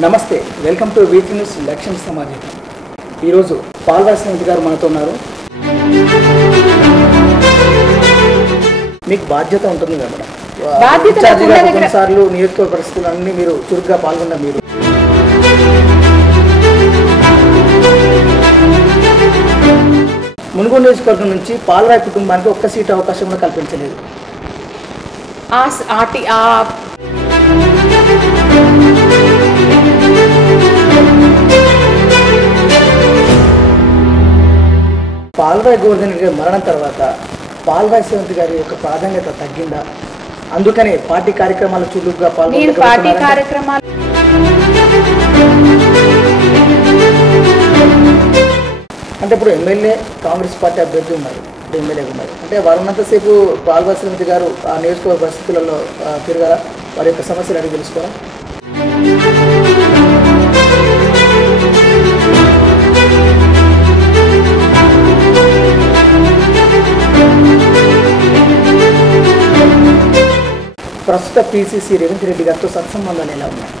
నమస్తే, welcome two weekly news లక్ష్యం సమాజం. ఈరోజు పాల్వాసినటి గారు మనతో ఉన్నారు. మీకు బాధ్యత ఉంటుంది కదా మేడం, కొన్నిసార్లు నియోజకవర్గ పరిస్థితులు అన్నీ మీరు చురుగ్గా పాల్గొన్న మీరు మునుగోడు నియోజకవర్గం నుంచి పాల్వాయి కుటుంబానికి ఒక్క సీటు అవకాశం కూడా కల్పించలేదు. పాల్వాయి గోవర్ధన్ గారి మరణం తర్వాత పాల్వాయి శ్రీవంతి గారి యొక్క ప్రాధాన్యత తగ్గిందా? అందుకనే పార్టీ కార్యక్రమాలు చురుగ్గా పాల్గొన్నారు. అంటే ఇప్పుడు ఎమ్మెల్యే కాంగ్రెస్ పార్టీ అభ్యర్థి ఉన్నారు, ఇప్పుడు ఎమ్మెల్యే ఉన్నారు. అంటే వారు ఉన్నంతసేపు పాల్వాయి శ్రీవంతి గారు ఆ నియోజకవర్గ పరిస్థితులలో తిరగారా? వారి యొక్క సమస్యలు అడిగి తెలుసుకోరా? ప్రస్తుత పిసిసి రేవంత్ రెడ్డి గారితో సత్సంబంధాలు ఎలా ఉన్నాయి?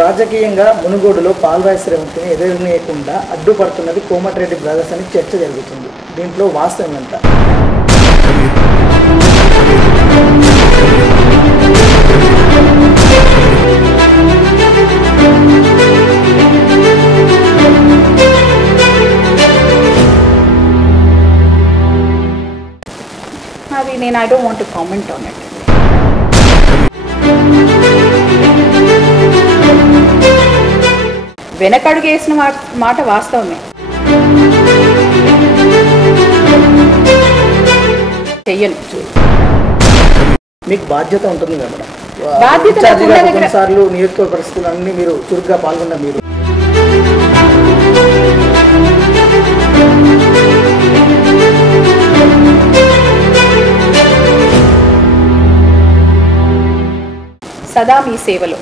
రాజకీయంగా మునుగోడులో పాల్వాయి శ్రీవంతిని ఎదురునేయకుండా అడ్డుపడుతున్నది కోమటిరెడ్డి బ్రదర్స్ అని చర్చ జరుగుతుంది. దీంట్లో వాస్తవం ఎంత? I don't want to comment on it. వెనకడుగు వేసిన మాట వాస్తవమే. చెయ్యను. మీకు బాధ్యత ఉంటుంది కదా మేడం, బాధ్యత కొన్నిసార్లు నియోజకవర్గ పరిస్థితులు అన్నీ మీరు చురుగ్గా పాల్గొన్న మీరు సదా మీ సేవలో.